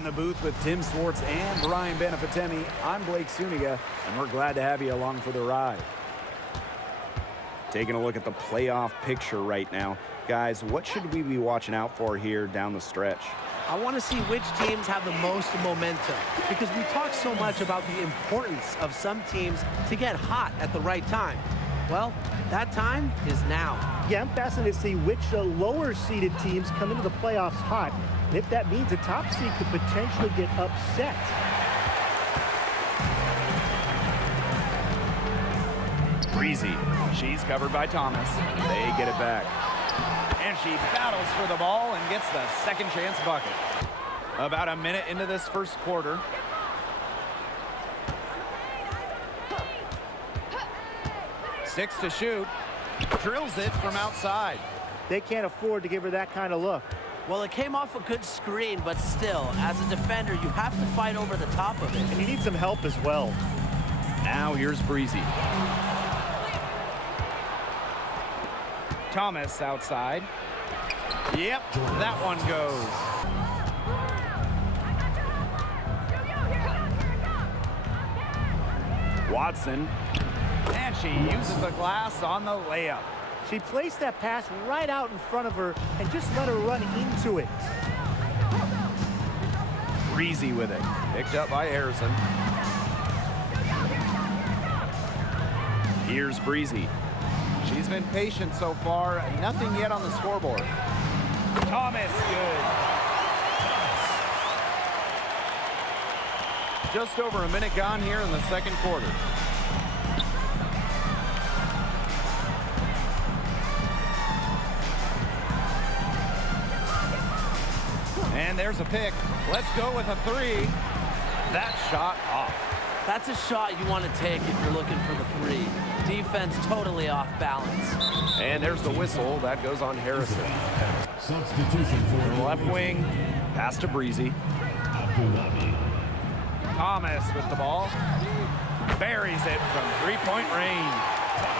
In the booth with Tim Swartz and Brian Benefitemi, I'm Blake Suniga, and we're glad to have you along for the ride. Taking a look at the playoff picture right now. Guys, what should we be watching out for here down the stretch? I want to see which teams have the most momentum, because we talk so much about the importance of some teams to get hot at the right time. Well, that time is now. Yeah, I'm fascinated to see which lower-seeded teams come into the playoffs hot, and if that means a top seed could potentially get upset. Breezy. She's covered by Thomas. They get it back. And she battles for the ball and gets the second chance bucket. About a minute into this first quarter. Six to shoot. Drills it from outside. They can't afford to give her that kind of look. Well, it came off a good screen, but still, as a defender, you have to fight over the top of it. And you need some help as well. Now here's Breezy. Thomas outside. Yep, that one goes. Watson. And she uses the glass on the layup. She placed that pass right out in front of her and just let her run into it. Breezy with it. Picked up by Harrison. Here's Breezy. She's been patient so far. Nothing yet on the scoreboard. Thomas, good. Just over a minute gone here in the second quarter. And there's a pick. Let's go with a three. That shot off. That's a shot you want to take if you're looking for the three. Defense totally off balance. And there's the whistle. That goes on Harrison. Substitution for the left wing. Pass to Breezy. Thomas with the ball. Buries it from three-point range.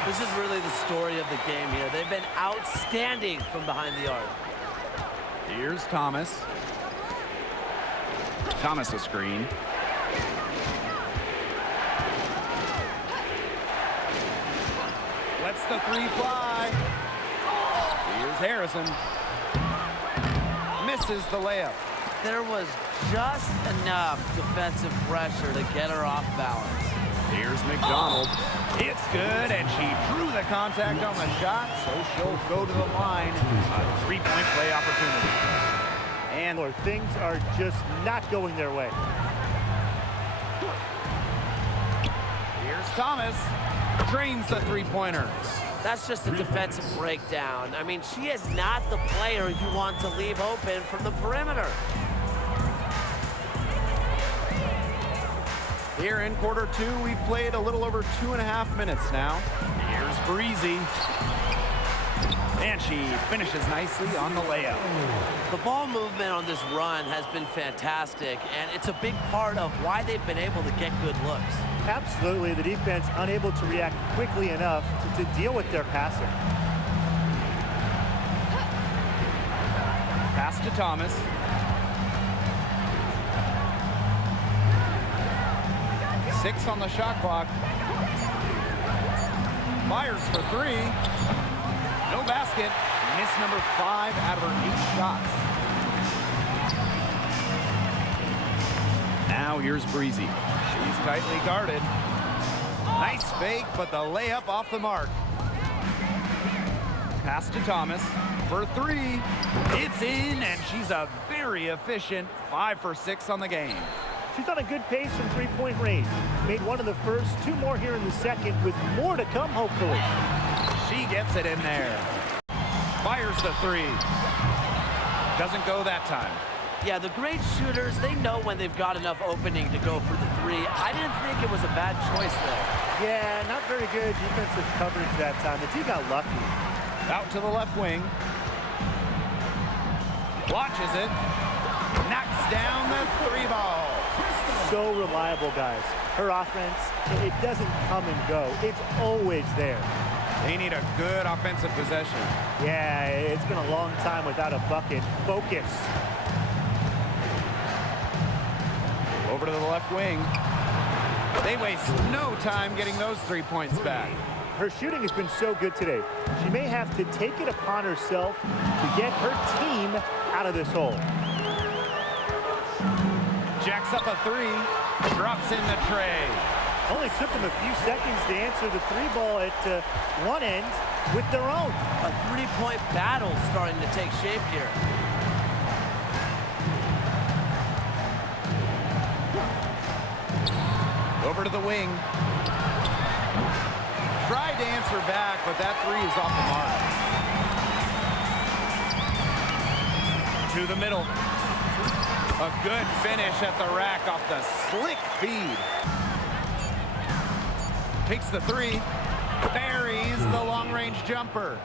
This is really the story of the game here. They've been outstanding from behind the arc. Here's Thomas. Thomas a screen. Lets the three fly. Here's Harrison. Misses the layup. There was just enough defensive pressure to get her off balance. Here's McDonald. It's good, and she drew the contact on the shot, so she'll go to the line. A three-point play opportunity. And things are just not going their way. Here's Thomas. Drains the three-pointer. That's just a defensive breakdown. I mean, she is not the player you want to leave open from the perimeter. Here in quarter two, we've played a little over 2.5 minutes now. Here's Breezy. And she finishes nicely on the layup. The ball movement on this run has been fantastic, and it's a big part of why they've been able to get good looks. Absolutely, the defense unable to react quickly enough to deal with their passer. Pass to Thomas. Six on the shot clock. Fires for three. No basket. Miss number 5 out of her 8 shots. Now here's Breezy. She's tightly guarded. Nice fake, but the layup off the mark. Pass to Thomas for three. It's in, and she's a very efficient 5 for 6 on the game. She's on a good pace from three-point range. Made one of the first, 2 more here in the second, with more to come, hopefully. She gets it in there. Fires the three. Doesn't go that time. Yeah, the great shooters, they know when they've got enough opening to go for the three. I didn't think it was a bad choice there. Yeah, not very good defensive coverage that time. The team got lucky. Out to the left wing. Launches it. Knocks down the three ball. So reliable, guys. Her offense, it doesn't come and go. It's always there. They need a good offensive possession. Yeah, it's been a long time without a bucket. Focus. Over to the left wing. They waste no time getting those 3 points back. Her shooting has been so good today. She may have to take it upon herself to get her team out of this hole. Jacks up a three, drops in the tray. Only took them a few seconds to answer the three ball at one end with their own. A three-point battle starting to take shape here. Over to the wing. Tried to answer back, but that three is off the mark. To the middle. A good finish at the rack off the slick feed. Takes the three. Buries the long-range jumper.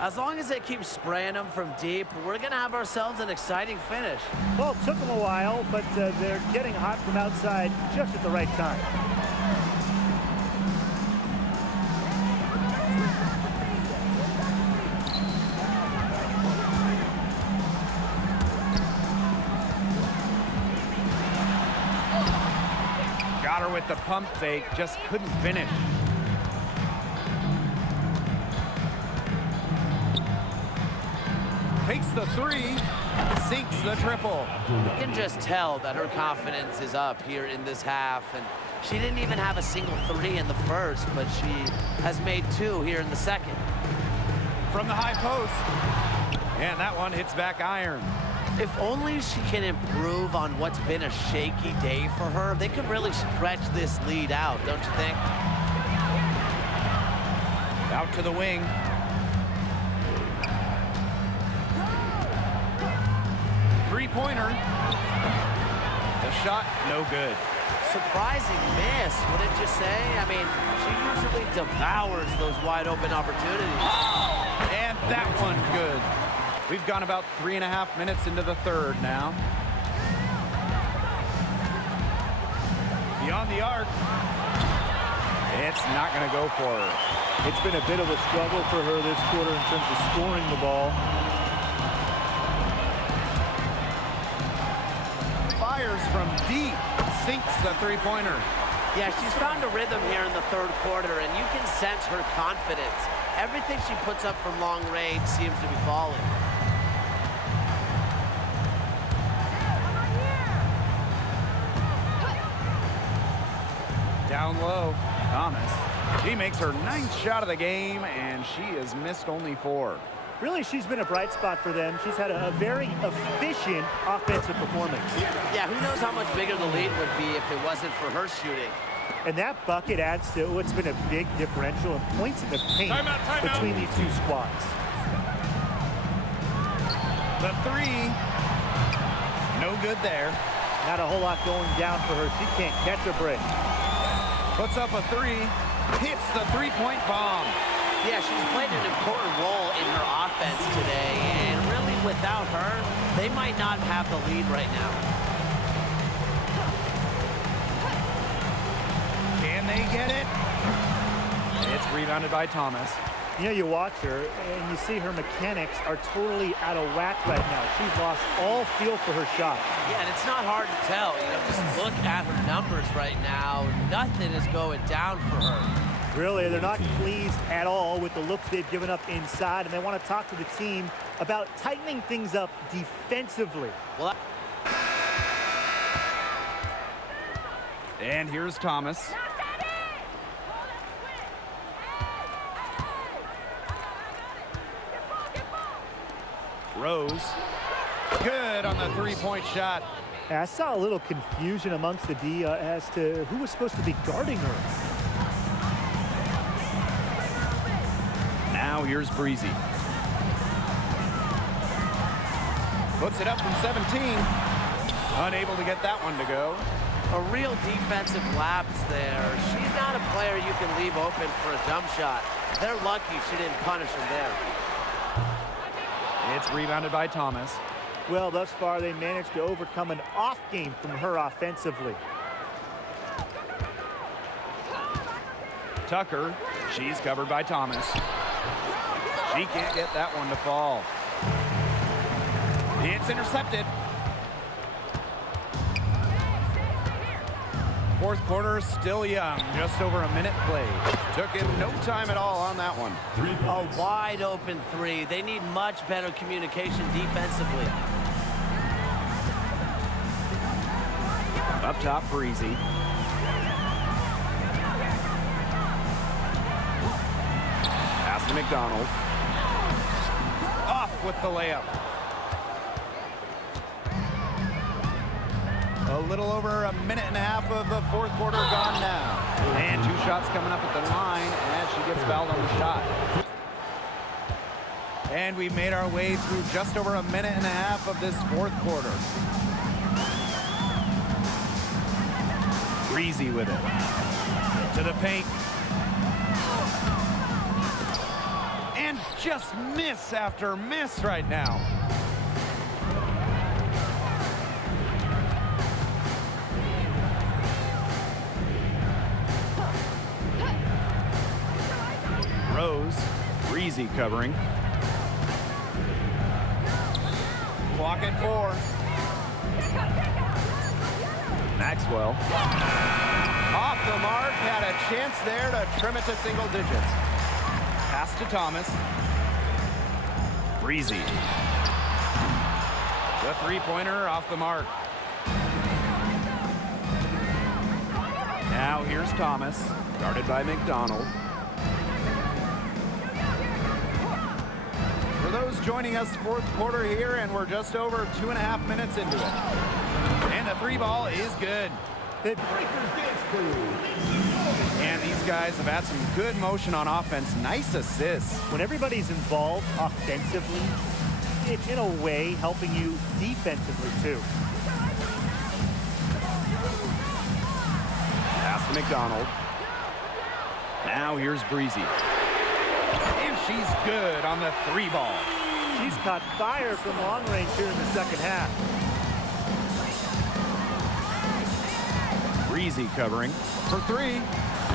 As long as they keep spraying them from deep, we're going to have ourselves an exciting finish. Well, it took them a while, but they're getting hot from outside just at the right time. Got her with the pump fake, just couldn't finish. Takes the three, sinks the triple. You can just tell that her confidence is up here in this half, and she didn't even have a single three in the first, but she has made two here in the second. From the high post, and that one hits back iron. If only she can improve on what's been a shaky day for her, they could really stretch this lead out, don't you think? Out to the wing. Three-pointer. The shot, no good. Surprising miss, wouldn't you say? I mean, she usually devours those wide open opportunities. And that one good. We've gone about 3.5 minutes into the third now. Beyond the arc. It's not going to go for her. It's been a bit of a struggle for her this quarter in terms of scoring the ball. Fires from deep, sinks the three-pointer. Yeah, she's found a rhythm here in the third quarter, and you can sense her confidence. Everything she puts up from long range seems to be falling. Down low, Thomas. She makes her 9th shot of the game, and she has missed only 4. Really, she's been a bright spot for them. She's had a very efficient offensive performance. Yeah, who knows how much bigger the lead would be if it wasn't for her shooting. And that bucket adds to what's been a big differential in points in the paint between these two squads. The three, no good there. Not a whole lot going down for her. She can't catch a break. Puts up a three, hits the three-point bomb. Yeah, she's played an important role in her offense today, and really without her, they might not have the lead right now. Can they get it? It's rebounded by Thomas. You know, you watch her, and you see her mechanics are totally out of whack right now. She's lost all feel for her shot. Yeah, and it's not hard to tell. You know, just look at her numbers right now. Nothing is going down for her. Really, they're not pleased at all with the looks they've given up inside, and they want to talk to the team about tightening things up defensively. Well, and here's Thomas. Rose. Good on the three-point shot. I saw a little confusion amongst the D as to who was supposed to be guarding her. Now here's Breezy. Puts it up from 17. Unable to get that one to go. a real defensive lapse there. She's not a player you can leave open for a jump shot. They're lucky she didn't punish him there. It's rebounded by Thomas. Well, thus far, they managed to overcome an off game from her offensively. Tucker, she's covered by Thomas. She can't get that one to fall. It's intercepted. Fourth quarter still young, just over a minute played. Took him no time at all on that one. 3 A points. wide open three. They need much better communication defensively. Up top, Breezy. Pass to McDonald. Off with the layup. A little over a minute and a half of the fourth quarter gone now. And 2 shots coming up at the line, and she gets fouled on the shot. And we made our way through just over a minute and a half of this fourth quarter. Breezy with it. To the paint. And just miss after miss right now. Rose, Breezy covering. Clock at 4. Maxwell. Off the mark, had a chance there to trim it to single digits. Pass to Thomas. Breezy. The three-pointer off the mark. Now here's Thomas, guarded by McDonald. For those joining us, fourth quarter here, and we're just over 2.5 minutes into it. And the 3 ball is good. And these guys have had some good motion on offense. Nice assists. When everybody's involved offensively, it's in a way helping you defensively too. Pass to McDonald. Now here's Breezy. And she's good on the 3 ball. She's caught fire from long range here in the second half. Breezy covering for 3.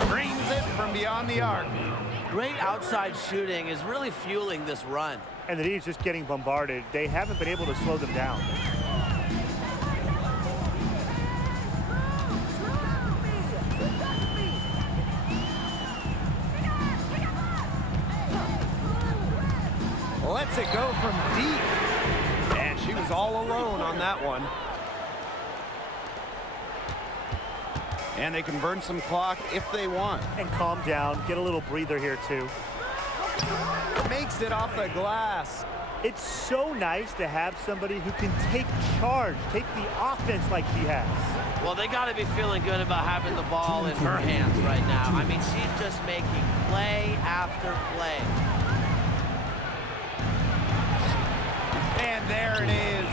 Drains it from beyond the arc. Great outside shooting is really fueling this run. And the Heat is just getting bombarded. They haven't been able to slow them down. Lets it go from deep. And she was all alone on that one. And they can burn some clock if they want. And calm down, get a little breather here too. Makes it off the glass. It's so nice to have somebody who can take charge, take the offense like she has. Well, they got to be feeling good about having the ball in her hands right now. I mean, she's just making play after play. And there it is.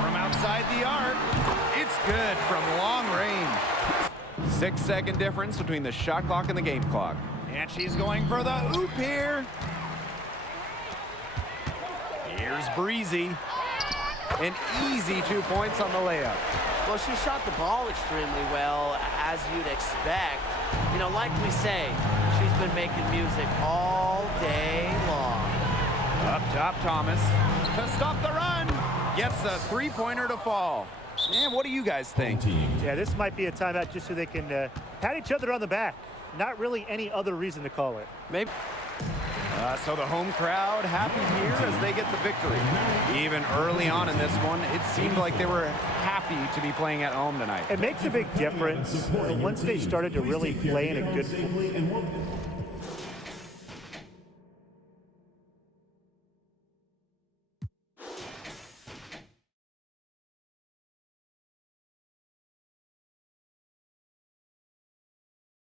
From outside the arc, it's good from long range. 6-second difference between the shot clock and the game clock. And she's going for the oop here. Here's Breezy. An easy 2 points on the layup. Well, she shot the ball extremely well, as you'd expect. You know, like we say, she's been making music all day long. Up top, Thomas. To stop the run. Gets a 3-pointer to fall. And what do you guys think? Yeah, this might be a timeout just so they can pat each other on the back. Not really any other reason to call it. Maybe. So the home crowd happy here as they get the victory. Even early on in this one, it seemed like they were happy to be playing at home tonight. It makes a big difference once they started to really play in a good